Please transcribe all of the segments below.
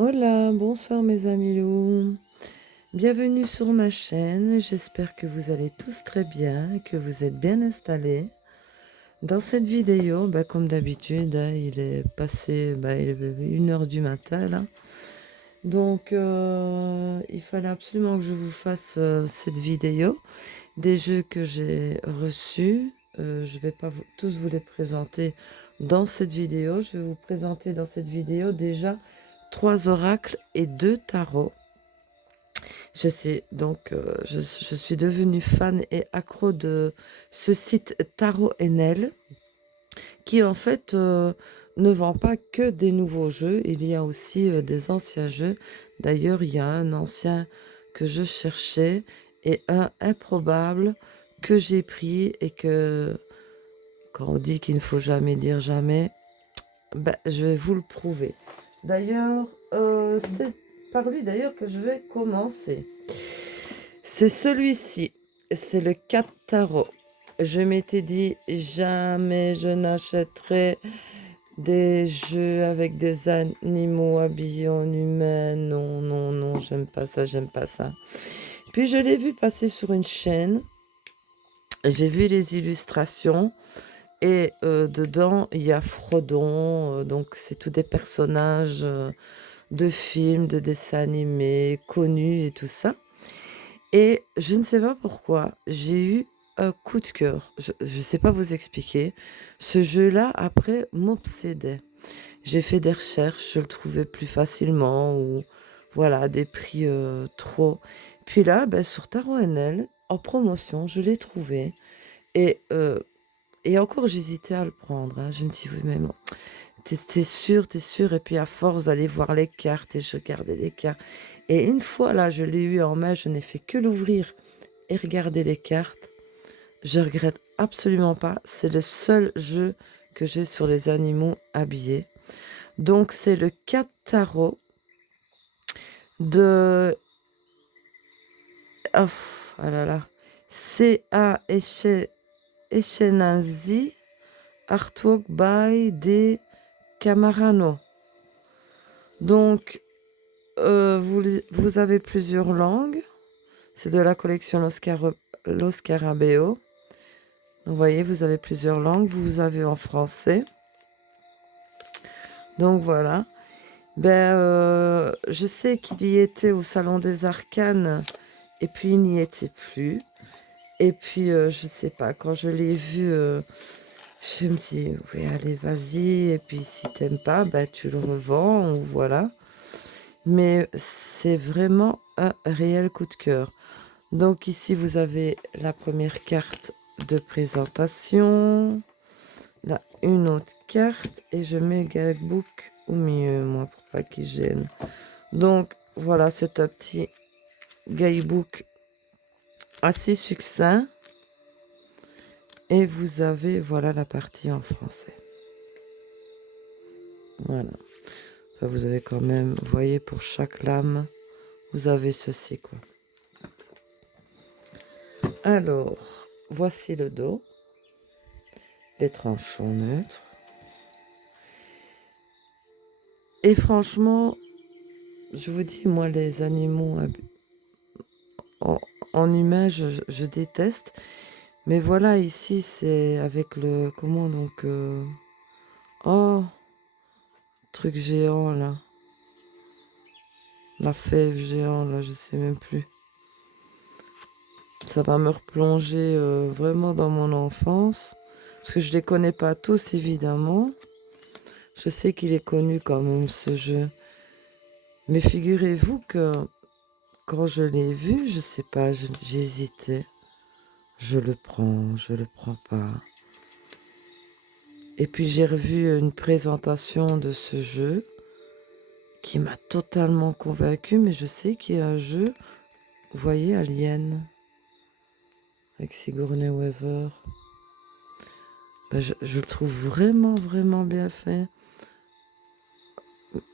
Hola, bonsoir mes amis loups. Bienvenue sur ma chaîne. J'espère que vous allez tous très bien et que vous êtes bien installés. Dans cette vidéo, comme d'habitude, hein, il est passé il est 1 heure du matin là. Donc, il fallait absolument que je vous fasse cette vidéo des jeux que j'ai reçus. Je ne vais pas tous vous les présenter dans cette vidéo. Je vais vous présenter dans cette vidéo déjà 3 oracles et 2 tarots. Je sais, donc je suis devenue fan et accro de ce site Tarot NL qui en fait ne vend pas que des nouveaux jeux, il y a aussi des anciens jeux. D'ailleurs, il y a un ancien que je cherchais et un improbable que j'ai pris et que, quand on dit qu'il ne faut jamais dire jamais, je vais vous le prouver. D'ailleurs, c'est par lui d'ailleurs que je vais commencer. C'est celui-ci, c'est le 4 tarot. Je m'étais dit jamais je n'achèterai des jeux avec des animaux habillés en humain. Non, non, non, j'aime pas ça, j'aime pas ça. Puis je l'ai vu passer sur une chaîne. J'ai vu les illustrations et dedans il y a Frodon. Donc c'est tous des personnages de films, de dessins animés connus et tout ça. Et je ne sais pas pourquoi, j'ai eu un coup de cœur. Je ne sais pas vous expliquer. Ce jeu-là, après, m'obsédait. J'ai fait des recherches, je le trouvais plus facilement ou voilà, des prix trop. Puis là, sur Tarot NL, en promotion, je l'ai trouvé. Et, euh, et encore, j'hésitais à le prendre, hein. Je me dis, oui, mais bon, t'es sûr, t'es sûr. Et puis à force d'aller voir les cartes, et je regardais les cartes. Et une fois, là, je l'ai eu en main, je n'ai fait que l'ouvrir et regarder les cartes. Je regrette absolument pas. C'est le seul jeu que j'ai sur les animaux habillés. Donc c'est le 4 tarot de... Oh, ah là là. C.A. Eshenazi, artwork by De Camarano. Donc vous avez plusieurs langues. C'est de la collection Los Scarabeo. Vous voyez, vous avez plusieurs langues. Vous avez en français. Donc voilà. Je sais qu'il y était au Salon des Arcanes et puis il n'y était plus. Et puis, je ne sais pas, quand je l'ai vu, je me dis, oui, allez, vas-y. Et puis, si t'aimes pas, tu le revends, ou voilà. Mais c'est vraiment un réel coup de cœur. Donc ici, vous avez la première carte de présentation. Là, une autre carte. Et je mets Guidebook au milieu, moi, pour pas qu'il gêne. Donc, voilà, c'est un petit guidebook assez succinct. Et vous avez, voilà, la partie en français. Voilà. Enfin, vous avez quand même, vous voyez, pour chaque lame, vous avez ceci, quoi. Alors, voici le dos. Les tranches sont neutres. Et franchement, je vous dis, moi, les animaux en, en humain, je déteste. Mais voilà, ici, c'est avec le... Comment donc... oh, truc géant, là. La fève géante, là, je sais même plus. Ça va me replonger vraiment dans mon enfance. Parce que je les connais pas tous, évidemment. Je sais qu'il est connu quand même, ce jeu. Mais figurez-vous que quand je l'ai vu, je sais pas, j'hésitais. Je le prends, je le prends pas. Et puis j'ai revu une présentation de ce jeu qui m'a totalement convaincue, mais je sais qu'il y a un jeu, vous voyez, Alien, avec Sigourney Weaver. Je le trouve vraiment, vraiment bien fait.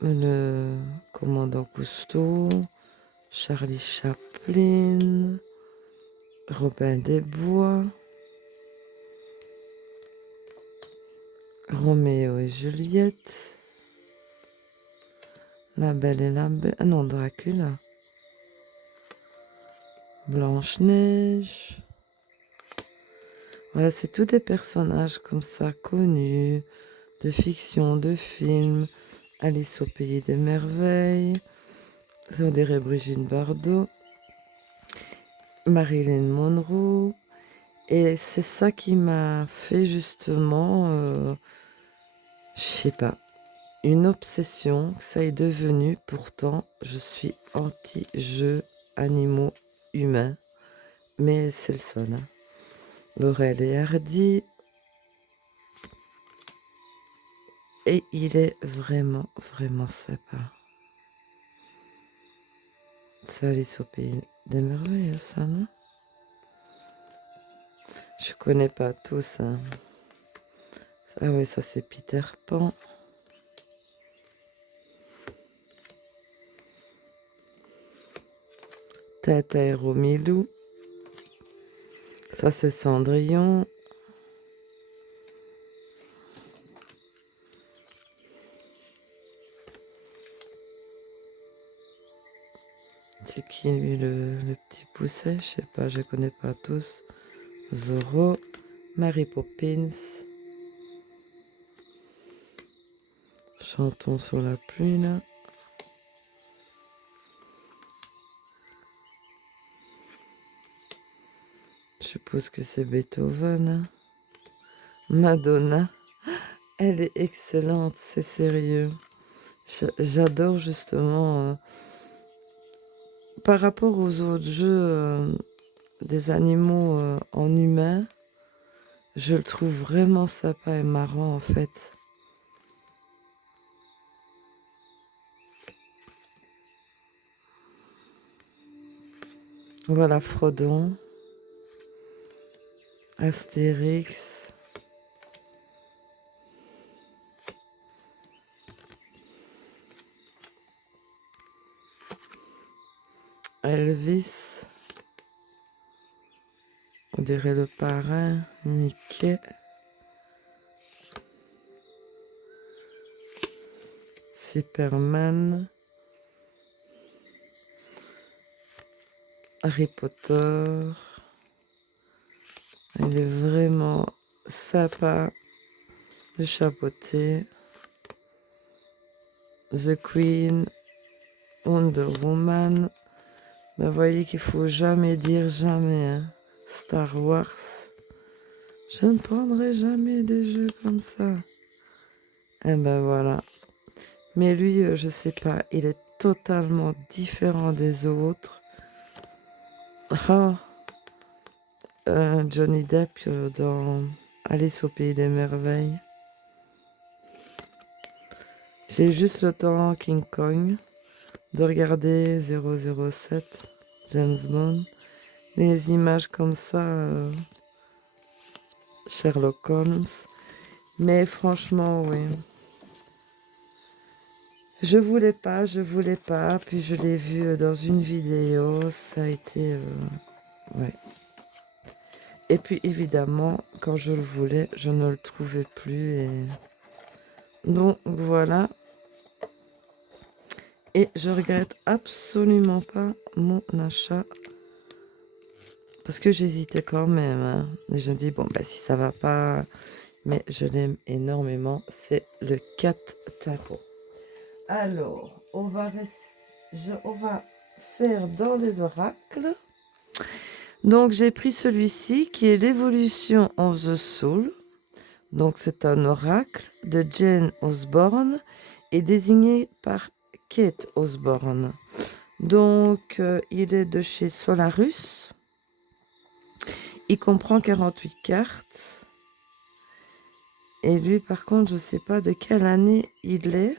Le commandant Cousteau, Charlie Chaplin, Robin des Bois, Roméo et Juliette, La Belle et la Bête. Ah non, Dracula. Blanche-Neige. Voilà, c'est tous des personnages comme ça, connus, de fiction, de films. Alice au Pays des Merveilles. On dirait Brigitte Bardot. Marilyn Monroe. Et c'est ça qui m'a fait justement, je sais pas, une obsession que ça est devenu. Pourtant, je suis anti-jeux animaux humains, mais c'est le seul. Hein. Laurel et Hardy. Et il est vraiment, vraiment sympa. Ça, Alice au Pays des Merveilles, ça, non? Je connais pas tous. Hein. Ah oui, ça c'est Peter Pan. Tata et Romilou. Ça c'est Cendrillon. C'est qui lui le petit pousset? Je sais pas, je connais pas tous. Zorro. Mary Poppins. Chantons sur la pluie là. Je suppose que c'est Beethoven. Hein. Madonna. Elle est excellente, c'est sérieux. J'adore justement, par rapport aux autres jeux des animaux en humain, je le trouve vraiment sympa et marrant en fait. Voilà Frodon, Astérix. Elvis, on dirait le parrain, Mickey, Superman, Harry Potter. Il est vraiment sympa, le chapeauté, The Queen, Wonder Woman. Ben, voyez qu'il faut jamais dire jamais. Hein. Star Wars. Je ne prendrai jamais des jeux comme ça. Et ben voilà. Mais lui, je sais pas, il est totalement différent des autres. Ah, Johnny Depp dans Alice au Pays des Merveilles. J'ai juste le temps King Kong de regarder 007, James Bond. Les images comme ça, Sherlock Holmes. Mais franchement, oui. Je voulais pas, puis je l'ai vu dans une vidéo, ça a été... ouais. Et puis évidemment, quand je le voulais, je ne le trouvais plus. Et... donc voilà. Et je regrette absolument pas mon achat. Parce que j'hésitais quand même. Hein. Et je me dis, bon, bah si ça va pas... Mais je l'aime énormément. C'est le 4 tarot. Alors, on va faire dans les oracles. Donc, j'ai pris celui-ci qui est l'évolution of the soul. Donc, c'est un oracle de Jane Osborne et désigné par Kate Osborne. Donc, il est de chez Solarus. Il comprend 48 cartes. Et lui, par contre, je ne sais pas de quelle année il est.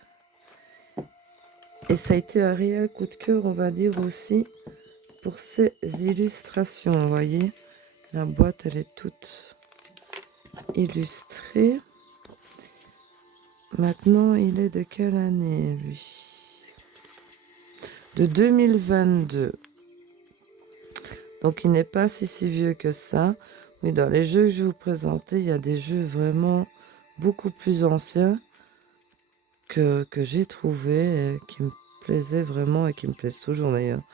Et ça a été un réel coup de cœur, on va dire aussi, pour ces illustrations. Vous voyez, la boîte, elle est toute illustrée. Maintenant, il est de quelle année, lui? De 2022. Donc, il n'est pas si vieux que ça. Oui, dans les jeux que je vais vous présenter, il y a des jeux vraiment beaucoup plus anciens que j'ai trouvé, qui me plaisaient vraiment et qui me plaisent toujours d'ailleurs.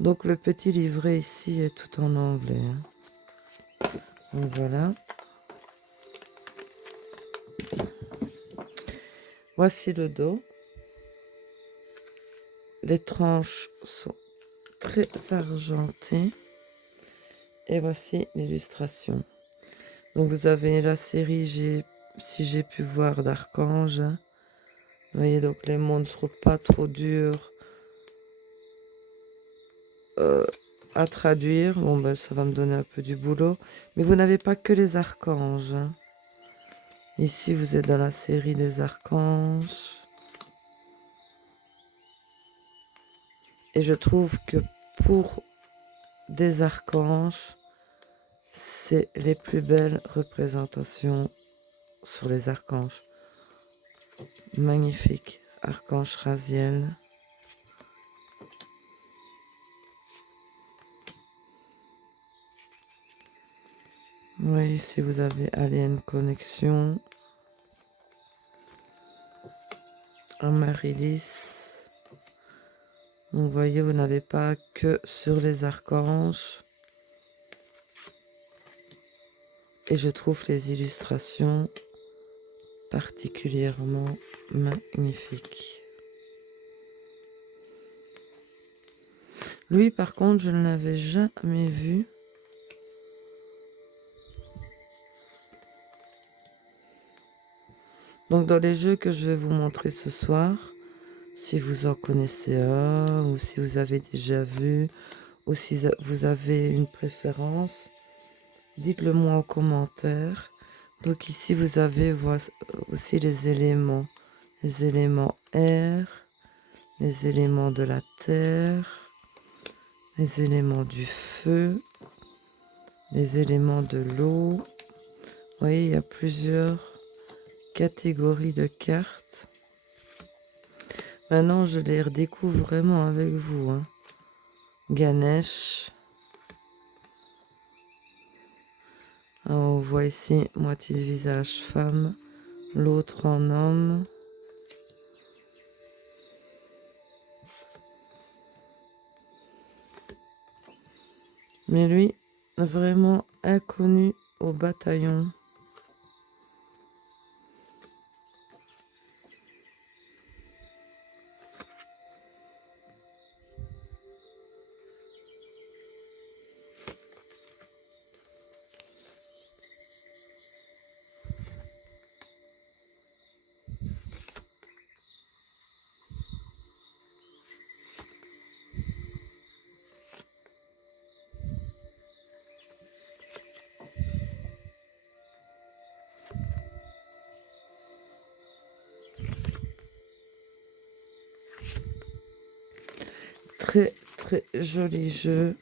Donc le petit livret ici est tout en anglais. Hein. Donc voilà. Voici le dos. Les tranches sont très argentées. Et voici l'illustration. Donc vous avez la série, si j'ai pu voir, d'archanges. Vous voyez, donc les mots ne seront pas trop durs à traduire. Bon, ben, ça va me donner un peu du boulot. Mais vous n'avez pas que les archanges. Hein. Ici, vous êtes dans la série des archanges. Et je trouve que pour des archanges, c'est les plus belles représentations sur les archanges. Magnifique. Archange Raziel. Oui, ici vous avez Alien Connexion. Amaryllis. Vous voyez, vous n'avez pas que sur les archanges. Et je trouve les illustrations particulièrement magnifiques. Lui, par contre, je ne l'avais jamais vu. Donc, dans les jeux que je vais vous montrer ce soir, si vous en connaissez un, ou si vous avez déjà vu, ou si vous avez une préférence, dites-le moi en commentaire. Donc ici, vous avez aussi les éléments air, les éléments de la terre, les éléments du feu, les éléments de l'eau. Vous voyez, il y a plusieurs catégories de cartes. Maintenant, je les redécouvre vraiment avec vous. Hein. Ganesh. Alors, on voit ici moitié de visage femme, l'autre en homme. Mais lui, vraiment inconnu au bataillon. Très très joli jeu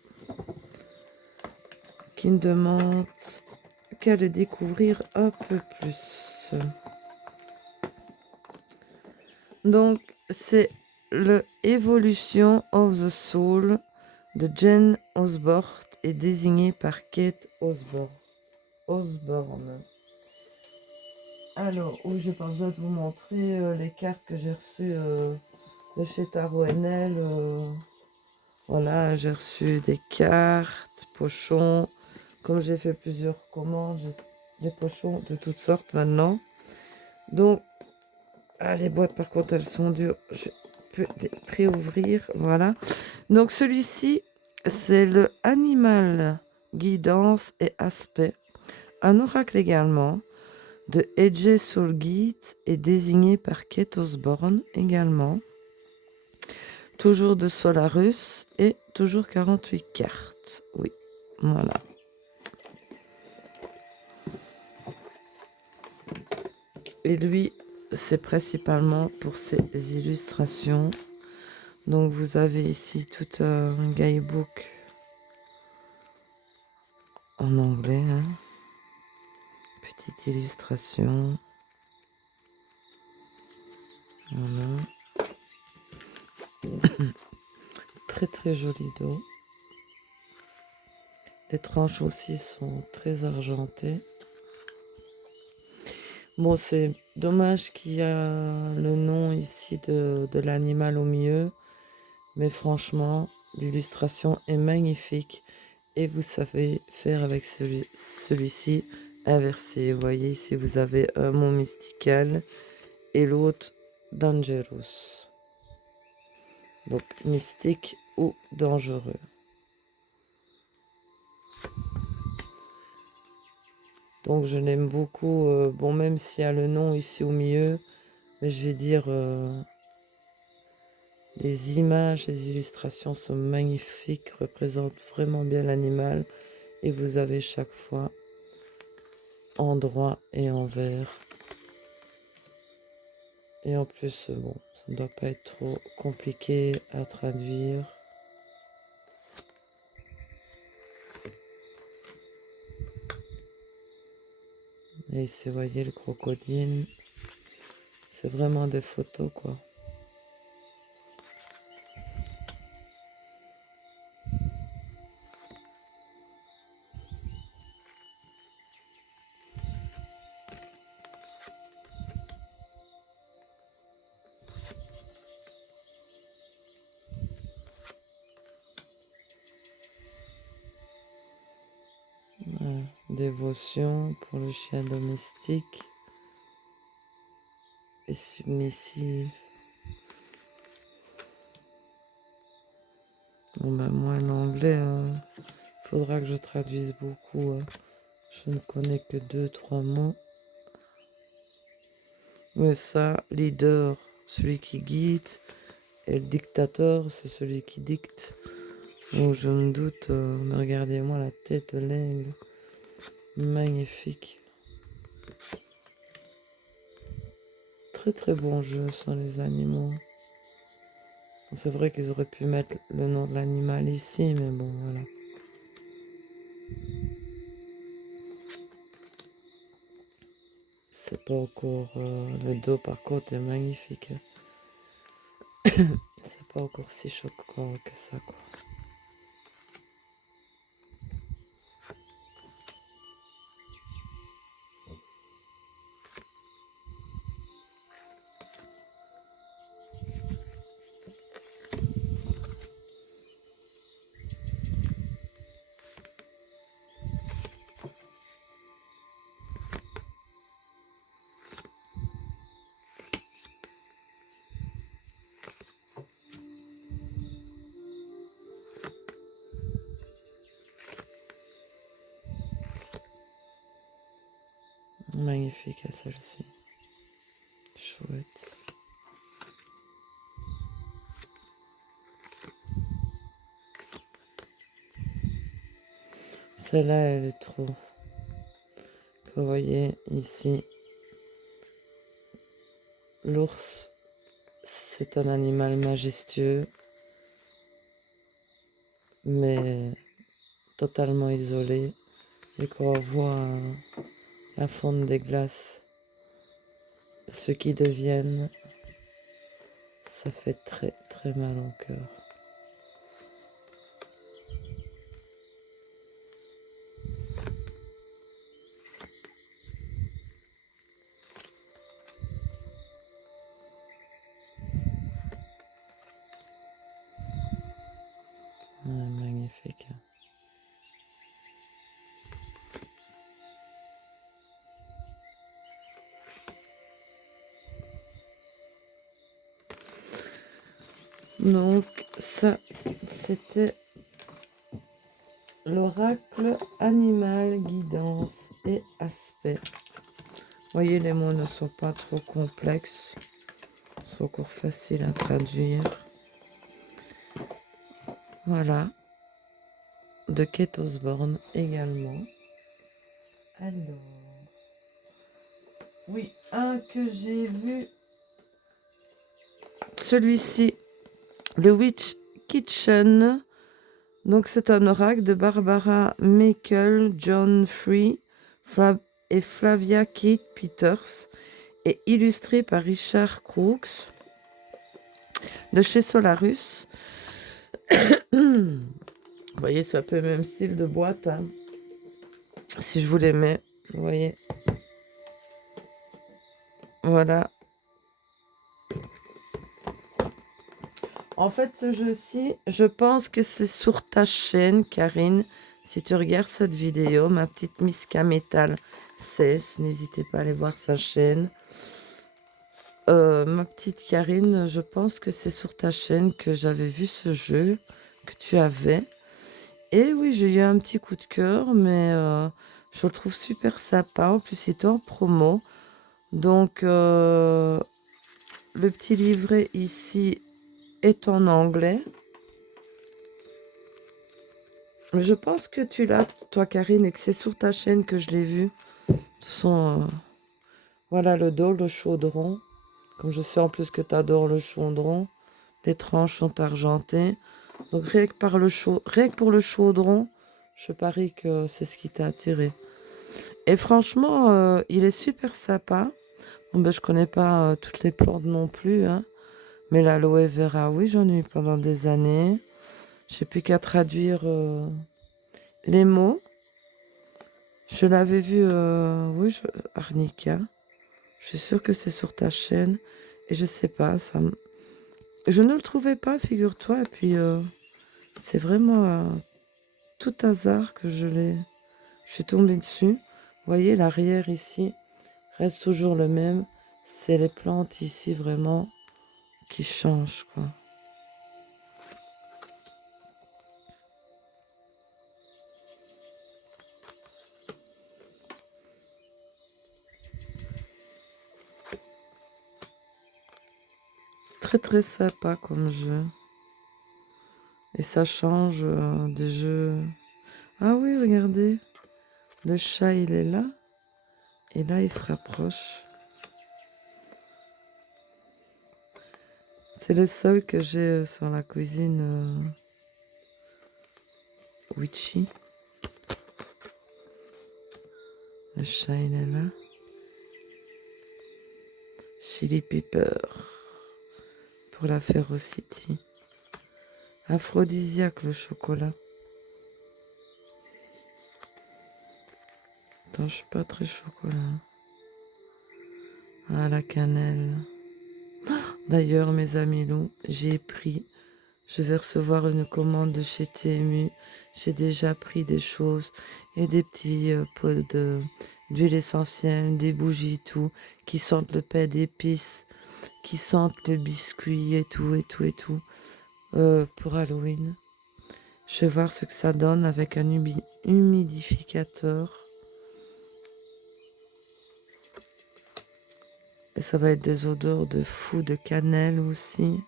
qui ne demande qu'à le découvrir un peu plus. Donc c'est le Evolution of the Soul de Jen Osborne et désigné par Kate Osborne. Alors, oui, j'ai pas besoin de vous montrer les cartes que j'ai reçues de chez Tarot NL. Voilà, j'ai reçu des cartes, pochons. Comme j'ai fait plusieurs commandes, j'ai des pochons de toutes sortes maintenant. Donc, les boîtes par contre, elles sont dures. Je peux les préouvrir, voilà. Donc, celui-ci, c'est le Animal Guidance et Aspect. Un oracle également de Edge Soulgate est désigné par Kate Osborne également. Toujours de Solarus et toujours 48 cartes. Oui, voilà. Et lui, c'est principalement pour ses illustrations. Donc vous avez ici tout un guidebook en anglais. Hein. Petite illustration. Voilà. Très très joli dos. Les tranches aussi sont très argentées. Bon, c'est dommage qu'il y a le nom ici de l'animal au milieu, mais franchement, l'illustration est magnifique et vous savez faire avec celui-ci inversé. Vous voyez ici, vous avez un mot mystical et l'autre dangerous. Donc mystique ou dangereux. Donc je l'aime beaucoup. Bon, même s'il y a le nom ici au milieu, mais je vais dire les images, les illustrations sont magnifiques, représentent vraiment bien l'animal. Et vous avez chaque fois en droit et en vert. Et en plus, bon, ça ne doit pas être trop compliqué à traduire. Et ici, vous voyez le crocodile. C'est vraiment des photos, quoi. Voilà. Dévotion pour le chien domestique. Et submissif. Bon, ben moi, l'anglais, faudra que je traduise beaucoup. Je ne connais que 2-3 mots. Mais ça, leader, celui qui guide, et le dictateur, c'est celui qui dicte. Donc je me doute, mais regardez-moi la tête de l'aigle. Magnifique. Très très bon jeu sur les animaux. C'est vrai qu'ils auraient pu mettre le nom de l'animal ici, mais bon, voilà. C'est pas encore... le dos, par contre, est magnifique. C'est pas encore si choquant que ça, quoi. Magnifique à celle-ci. Chouette. Celle-là, elle est trop. Vous voyez ici, l'ours, c'est un animal majestueux, mais totalement isolé. Et quand on voit la fonte des glaces, ce qui deviennent, ça fait très très mal au cœur. Magnifique. Donc ça, c'était l'oracle animal, guidance et aspect. Vous voyez, les mots ne sont pas trop complexes. C'est encore facile à traduire. Voilà. De Kate Osborne également. Alors. Oui, un que j'ai vu. Celui-ci, le Witch Kitchen. Donc c'est un oracle de Barbara Michael, John Free et Flavia Keith Peters et illustré par Richard Crooks de chez Solarus. Vous voyez, c'est un peu le même style de boîte. Hein. Si je vous les mets, vous voyez. Voilà. En fait, ce jeu-ci, je pense que c'est sur ta chaîne, Karine. Si tu regardes cette vidéo, ma petite Miska Metal 16, n'hésitez pas à aller voir sa chaîne. Ma petite Karine, je pense que c'est sur ta chaîne que j'avais vu ce jeu que tu avais. Et oui, j'ai eu un petit coup de cœur, mais je le trouve super sympa. En plus, il est en promo. Donc, le petit livret ici est en anglais. Mais je pense que tu l'as, toi, Karine, et que c'est sur ta chaîne que je l'ai vu. Ce sont, voilà, le dos, le chaudron. Comme je sais en plus que tu adores le chaudron. Les tranches sont argentées. Donc rien que, rien que pour le chaudron, je parie que c'est ce qui t'a attiré. Et franchement, il est super sympa. Bon, ben, je connais pas toutes les plantes non plus, hein. Mais l'aloe vera, oui, j'en ai eu pendant des années. Je n'ai plus qu'à traduire les mots. Je l'avais vu, oui, Arnica. Je suis sûre que c'est sur ta chaîne. Et je sais pas, je ne le trouvais pas, figure-toi. Et puis, c'est vraiment tout hasard que je suis tombée dessus. Vous voyez, l'arrière ici reste toujours le même. C'est les plantes ici vraiment qui changent, quoi. Très très sympa comme jeu. Et ça change des jeux. Ah oui, regardez. Le chat, il est là. Et là, il se rapproche. C'est le seul que j'ai sur la cuisine Witchy. Le chat, il est là. Chili Pepper. Pour la Ferocity. Aphrodisiaque, le chocolat. Attends, je suis pas très chocolat. Ah, la cannelle. D'ailleurs, mes amis loups, j'ai pris. Je vais recevoir une commande de chez TMU. J'ai déjà pris des choses et des petits pots d'huile essentielle, des bougies, tout, qui sentent le pain d'épices, qui sentent le biscuit et tout, et tout, et tout, pour Halloween. Je vais voir ce que ça donne avec un humidificateur. Et ça va être des odeurs de fou, de cannelle aussi.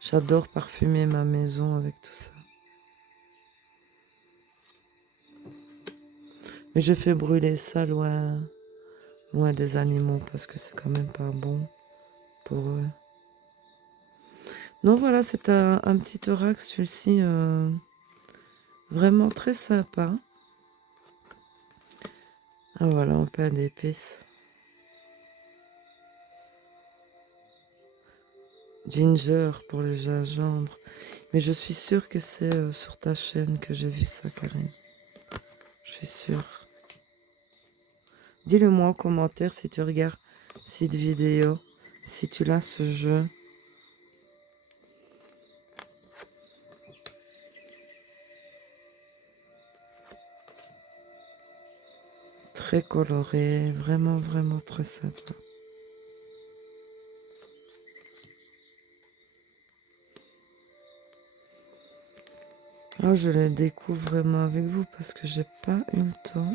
J'adore parfumer ma maison avec tout ça. Mais je fais brûler ça loin des animaux parce que c'est quand même pas bon pour eux. Non, voilà, c'est un petit oracle, celui-ci, vraiment très sympa. Ah voilà, on pain d'épices. Ginger pour le gingembre. Mais je suis sûre que c'est sur ta chaîne que j'ai vu ça, Karine. Je suis sûre. Dis-le moi en commentaire si tu regardes cette vidéo, si tu l'as ce jeu. Très coloré, vraiment, vraiment très sympa. Oh, je le découvre vraiment avec vous parce que j'ai pas eu le temps.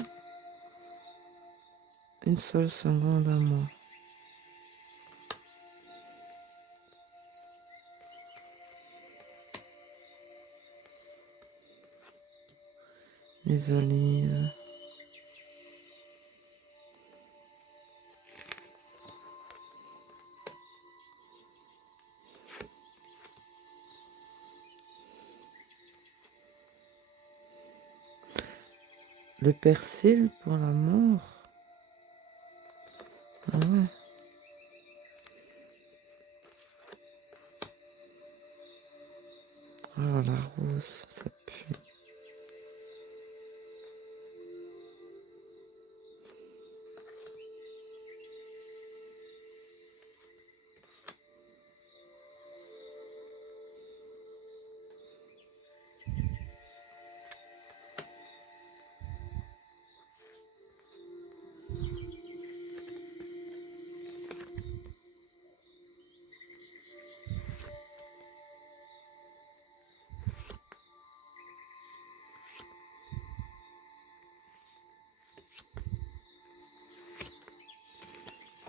Une seule seconde à moi. Les olives. Le persil pour la mort. Ah ouais. Oh, la rose, ça pue.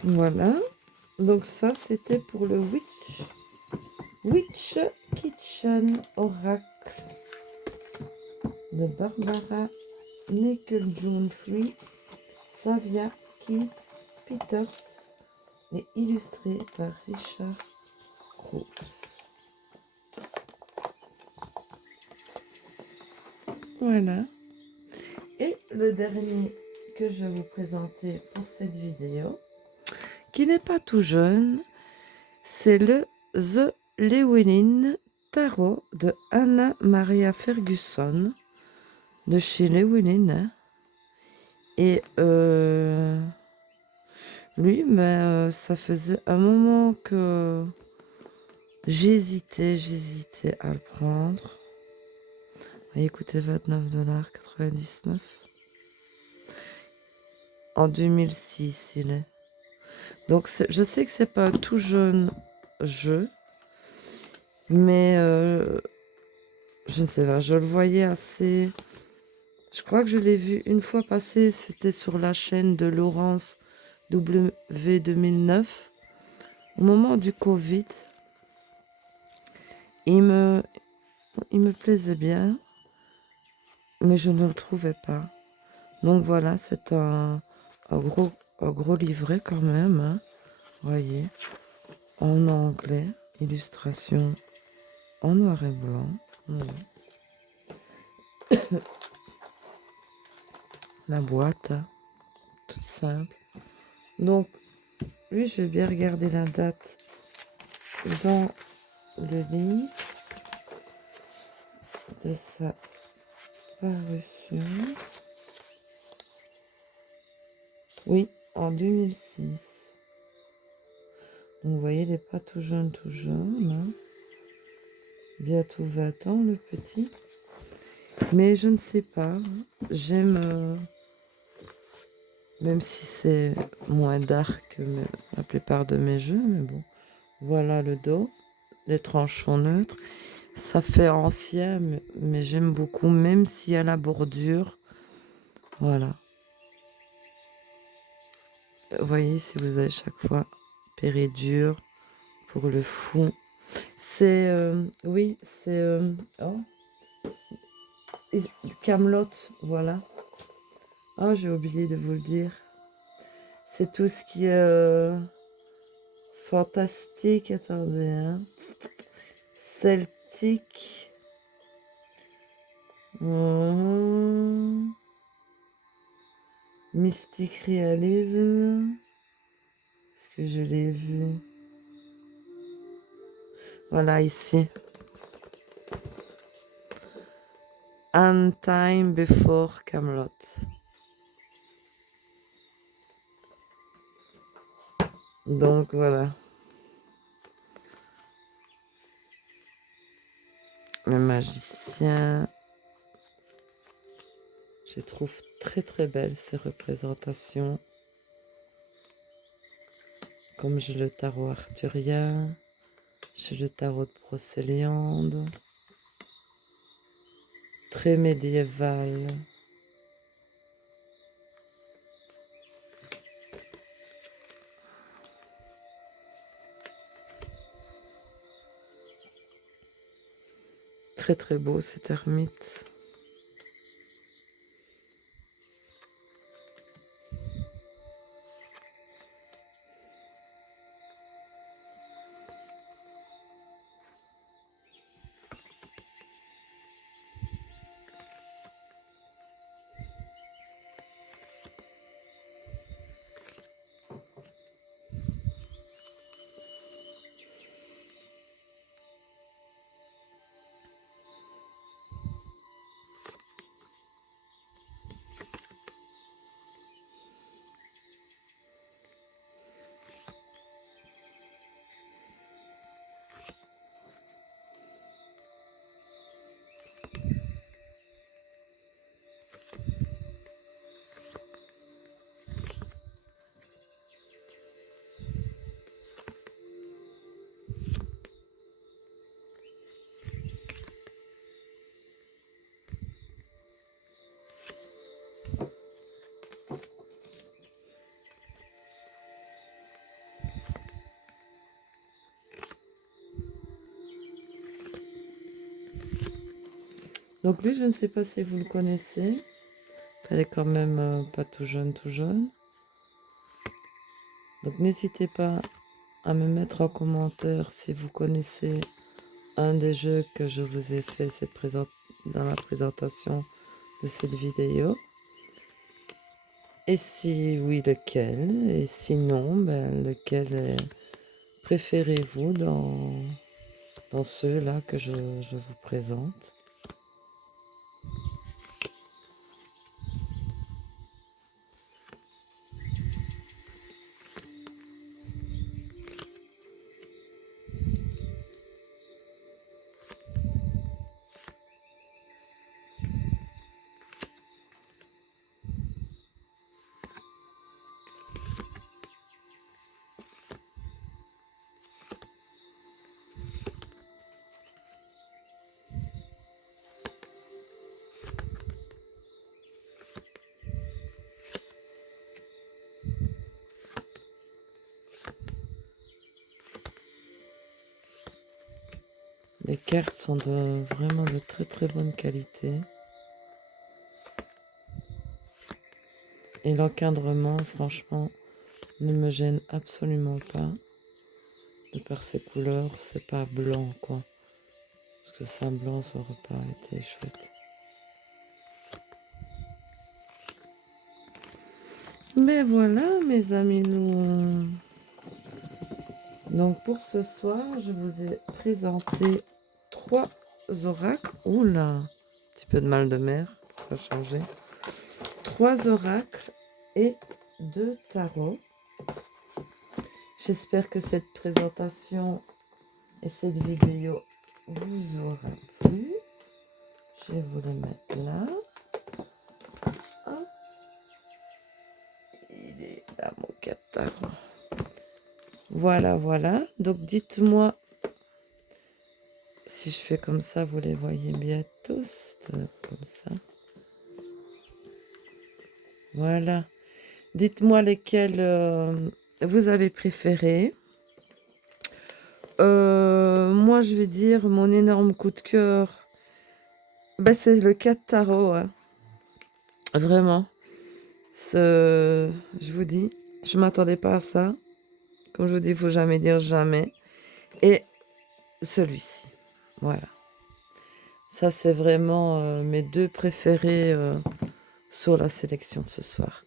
Voilà. Donc ça, c'était pour le Witch Kitchen Oracle de Barbara Meikle-Jones-Free, Flavia Keith Peters et illustré par Richard Crooks. Voilà. Et le dernier que je vais vous présenter pour cette vidéo, qui n'est pas tout jeune, c'est le The Llewellyn Tarot de Anna Maria Ferguson de chez Llewellyn. Hein. Et lui, ça faisait un moment que j'hésitais à le prendre. Il coûtait 29,99 $. En 2006, il est. Donc, je sais que c'est pas un tout jeune jeu, mais je ne sais pas, je le voyais assez. Je crois que je l'ai vu une fois passer, c'était sur la chaîne de Laurence W2009, au moment du Covid. Il me plaisait bien, mais je ne le trouvais pas. Donc voilà, c'est un gros livret quand même, hein. Voyez, en anglais, illustration en noir et blanc. Voilà. La boîte, hein, toute simple. Donc, lui, je vais bien regarder la date dans le livre de sa parution. Oui, en 2006. Donc, vous voyez, il n'est pas tout jeune, hein. Bientôt 20 ans, le petit. Mais je ne sais pas. J'aime, même si c'est moins dark que la plupart de mes jeux, mais bon. Voilà le dos. Les tranches sont neutres. Ça fait ancien, mais j'aime beaucoup, même s'il y a la bordure. Voilà. Vous voyez, si vous avez chaque fois péridure pour le fou. C'est, oui, c'est, oh, Camelot, voilà. Oh, j'ai oublié de vous le dire. C'est tout ce qui est fantastique, attendez, hein. Celtique. Mystique réalisme. Est-ce que je l'ai vu? Voilà, ici. And Time Before Camelot. Donc voilà. Le magicien. Je trouve très très belles ces représentations. Comme j'ai le tarot arthurien, j'ai le tarot de Brocéliande. Très médiéval. Très très beau cet ermite. Donc lui, je ne sais pas si vous le connaissez. Elle est quand même pas tout jeune, tout jeune. Donc n'hésitez pas à me mettre en commentaire si vous connaissez un des jeux que je vous ai fait dans la présentation de cette vidéo. Et si oui, lequel. Et sinon, ben, lequel préférez-vous dans ceux-là que je vous présente. Les cartes sont vraiment de très très bonne qualité. Et l'encadrement, franchement, ne me gêne absolument pas. De par ses couleurs, c'est pas blanc, quoi. Parce que ça, blanc, ça aurait pas été chouette. Mais voilà, mes amis, donc pour ce soir, je vous ai présenté 3 oracles. Oula, un petit peu de mal de mer, ça va changer. 3 oracles et 2 tarots. J'espère que cette présentation et cette vidéo vous aura plu. Je vais vous le mettre là. Hop. Il est là, mon 4 tarots. Voilà, voilà. Donc dites-moi si je fais comme ça, vous les voyez bien tous, comme ça. Voilà. Dites-moi lesquels vous avez préférés. Moi, je vais dire mon énorme coup de cœur. Ben, c'est le 4 tarot. Hein. Vraiment. Je vous dis, je ne m'attendais pas à ça. Comme je vous dis, il ne faut jamais dire jamais. Et celui-ci. Voilà. Ça, c'est vraiment mes 2 préférés sur la sélection de ce soir.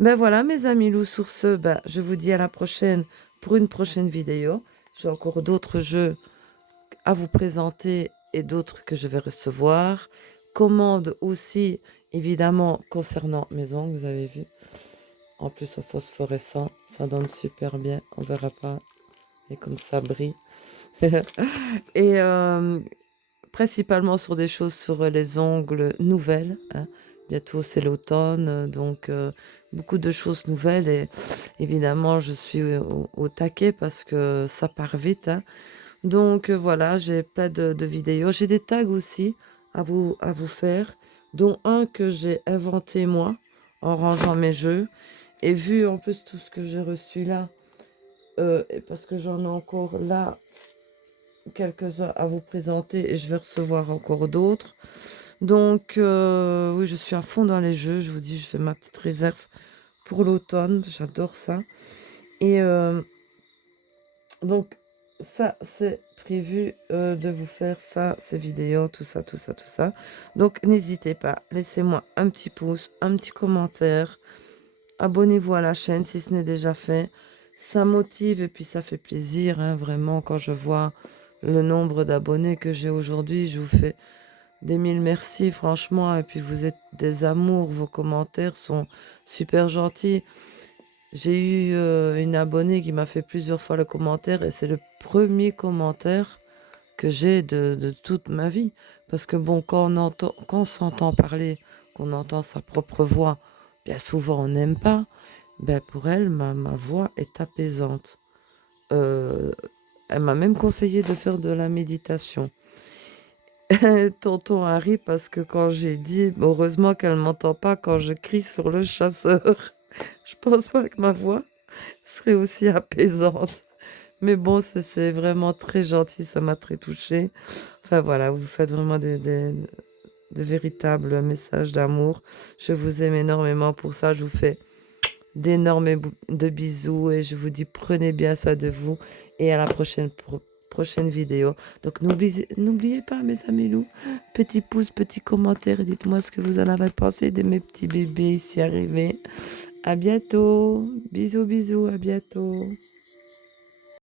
Ben voilà, mes amis loups, sur ce, ben, je vous dis à la prochaine pour une prochaine vidéo. J'ai encore d'autres jeux à vous présenter et d'autres que je vais recevoir. Commande aussi, évidemment, concernant mes ongles, vous avez vu. En plus, au phosphorescent, ça donne super bien. On verra pas. Et comme ça brille. Et principalement sur des choses sur les ongles nouvelles. Hein. Bientôt, c'est l'automne, donc beaucoup de choses nouvelles. Et évidemment, je suis au taquet parce que ça part vite. Hein. Donc voilà, j'ai plein de vidéos. J'ai des tags aussi à vous faire, dont un que j'ai inventé moi en rangeant mes jeux. Et vu en plus tout ce que j'ai reçu là, parce que j'en ai encore là quelques-uns à vous présenter et je vais recevoir encore d'autres. Donc oui, je suis à fond dans les jeux. Je vous dis, je fais ma petite réserve pour l'automne. J'adore ça. Et donc ça, c'est prévu de vous faire ça, ces vidéos, tout ça, tout ça, tout ça. Donc n'hésitez pas, laissez-moi un petit pouce, un petit commentaire. Abonnez-vous à la chaîne si ce n'est déjà fait. Ça motive et puis ça fait plaisir, hein, vraiment, quand je vois le nombre d'abonnés que j'ai aujourd'hui. Je vous fais des mille merci, franchement. Et puis vous êtes des amours, vos commentaires sont super gentils. J'ai eu une abonnée qui m'a fait plusieurs fois le commentaire et c'est le premier commentaire que j'ai de toute ma vie. Parce que bon, quand on s'entend parler, qu'on entend sa propre voix, bien souvent on n'aime pas. Ben pour elle, ma voix est apaisante. Elle m'a même conseillé de faire de la méditation. Tonton Harry, parce que quand j'ai dit, heureusement qu'elle ne m'entend pas quand je crie sur le chasseur, je pense pas que ma voix serait aussi apaisante. Mais bon, c'est vraiment très gentil, ça m'a très touchée. Enfin voilà, vous faites vraiment de véritables messages d'amour. Je vous aime énormément. Pour ça, je vous fais d'énormes de bisous et je vous dis prenez bien soin de vous et à la prochaine vidéo. Donc n'oubliez pas mes amis loups, petit pouce, petit commentaire et dites-moi ce que vous en avez pensé de mes petits bébés ici arrivés. À bientôt. Bisous, bisous, à bientôt.